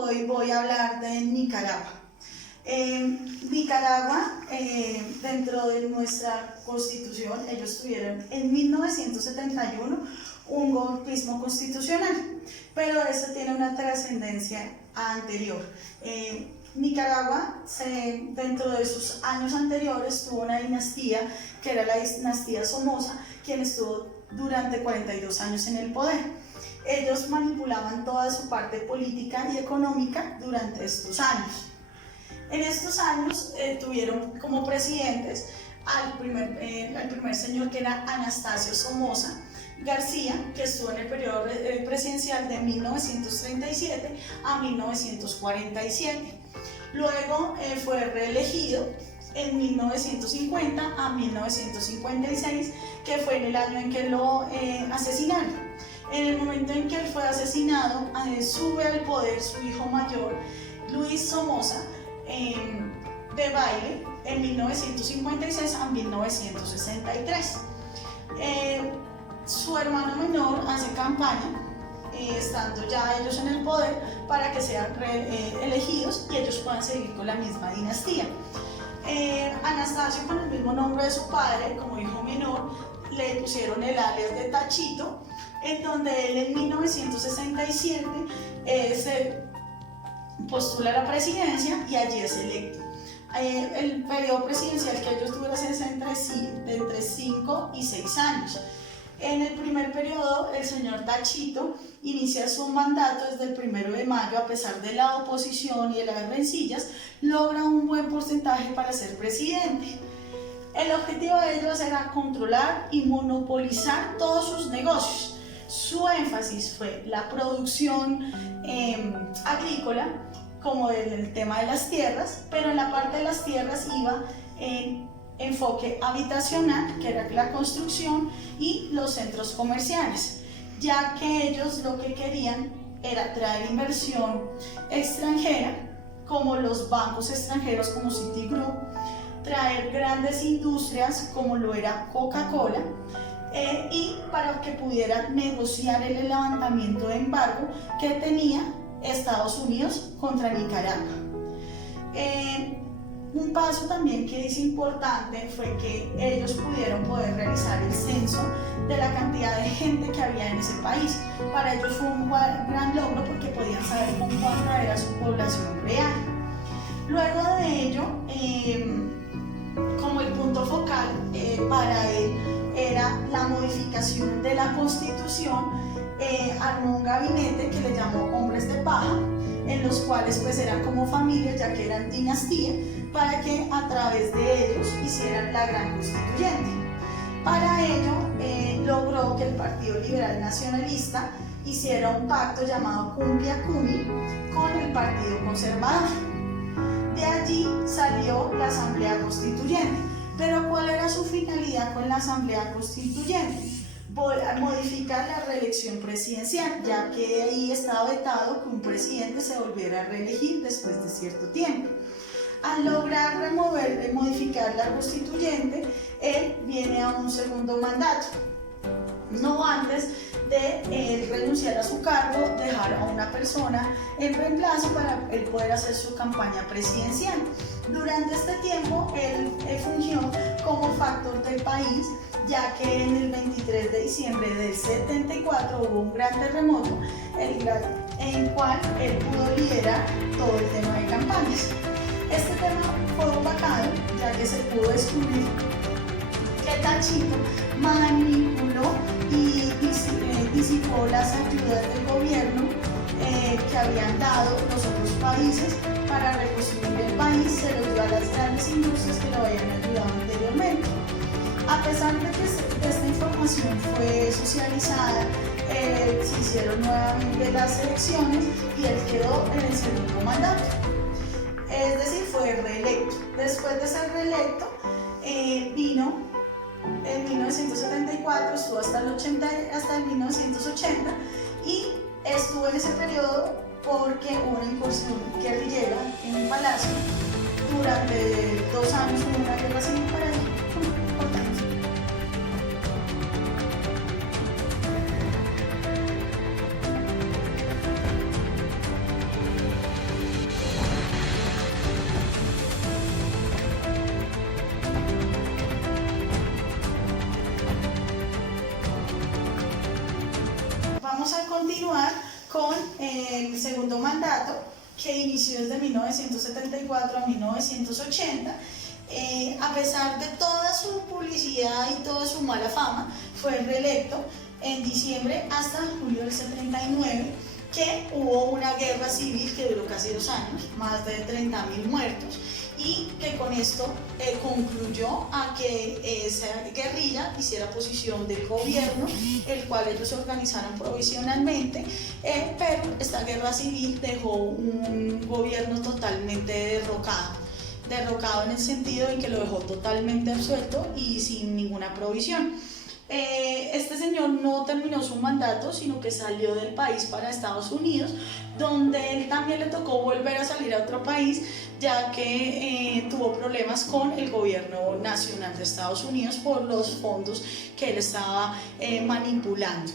hoy voy a hablar de Nicaragua. Nicaragua, dentro de nuestra constitución, ellos tuvieron en 1971 un golpismo constitucional, pero eso tiene una trascendencia anterior. Nicaragua, dentro de sus años anteriores, tuvo una dinastía que era la dinastía Somoza, quien estuvo durante 42 años en el poder. Ellos manipulaban toda su parte política y económica durante estos años. En estos años tuvieron como presidentes al primer señor, que era Anastasio Somoza García, que estuvo en el periodo presidencial de 1937 a 1947. Luego fue reelegido en 1950 a 1956, que fue en el año en que lo asesinaron. En el momento en que él fue asesinado, sube al poder su hijo mayor, Luis Somoza, de baile, en 1956 a 1963. Su hermano menor hace campaña, estando ya ellos en el poder, para que sean elegidos y ellos puedan seguir con la misma dinastía. Anastasio, con el mismo nombre de su padre, como hijo menor, le pusieron el alias de Tachito, en donde él en 1967 se postula a la presidencia y allí es electo. El periodo presidencial que ellos tuvieron es entre 5 y 6 años. En el primer periodo, el señor Tachito inicia su mandato desde el 1 de mayo, a pesar de la oposición y de las rencillas, logra un buen porcentaje para ser presidente. El objetivo de ellos era controlar y monopolizar todos sus negocios. Su énfasis fue la producción agrícola, como el tema de las tierras, pero en la parte de las tierras iba en enfoque habitacional, que era la construcción, y los centros comerciales, ya que ellos lo que querían era traer inversión extranjera, como los bancos extranjeros como Citigroup, traer grandes industrias como lo era Coca-Cola, y para que pudieran negociar el levantamiento de embargo que tenía Estados Unidos contra Nicaragua. Un paso también que es importante fue que ellos pudieron realizar el censo de la cantidad de gente que había en ese país. Para ellos fue un gran logro, porque podían saber con cuánta era su población real. Luego de ello, como el punto focal para él era la modificación de la Constitución, armó un gabinete que le llamó Hombres de Paja, en los cuales eran como familias, ya que eran dinastía, para que a través de ellos hicieran la gran constituyente. Para ello logró que el Partido Liberal Nacionalista hiciera un pacto llamado Cumbia Cuni con el Partido Conservador. De allí salió la Asamblea Constituyente. Pero ¿cuál era su finalidad con la Asamblea Constituyente? Modificar la reelección presidencial, ya que ahí estaba vetado que un presidente se volviera a reelegir después de cierto tiempo. Al lograr modificar la constituyente, él viene a un segundo mandato, no antes de él renunciar a su cargo, dejar a una persona en reemplazo para él poder hacer su campaña presidencial. Durante este tiempo, él fungió como factor del país, ya que en el 23 de diciembre del 74 hubo un gran terremoto, en el cual él pudo liderar todo el tema de campañas. Este tema fue opacado, ya que se pudo descubrir que Tachito manipuló y disipó las ayudas del gobierno que habían dado los otros países para reconstruir el país. Se los dio a las grandes industrias que lo habían ayudado anteriormente. A pesar de que esta información fue socializada, se hicieron nuevamente las elecciones y él quedó en el segundo mandato. Es decir, fue reelecto. Después de ser reelecto, vino en 1974, estuvo hasta el 1980 y estuvo en ese periodo porque hubo una incursión guerrillera en un palacio. Durante 2 años hubo una guerra civil para él. el segundo mandato, que inició desde 1974 a 1980, a pesar de toda su publicidad y toda su mala fama, fue reelecto en diciembre hasta julio del 79, que hubo una guerra civil que duró casi 2 años, más de 30.000 muertos, y que con esto concluyó a que esa guerrilla hiciera posición del gobierno, el cual ellos organizaron provisionalmente, pero esta guerra civil dejó un gobierno totalmente derrocado en el sentido de que lo dejó totalmente absuelto y sin ninguna provisión. Este señor no terminó su mandato, sino que salió del país para Estados Unidos, donde él también le tocó volver a salir a otro país, ya que tuvo problemas con el gobierno nacional de Estados Unidos por los fondos que él estaba manipulando.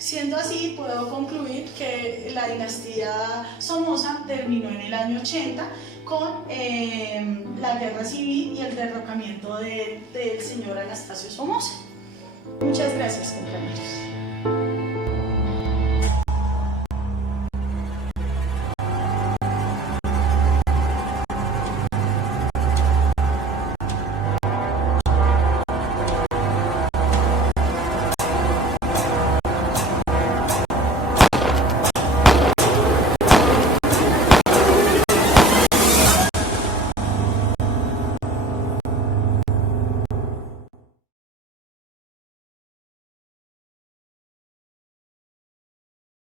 Siendo así, puedo concluir que la dinastía Somoza terminó en el año 80 con la guerra civil y el derrocamiento del señor Anastasio Somoza. Muchas gracias, compañeros.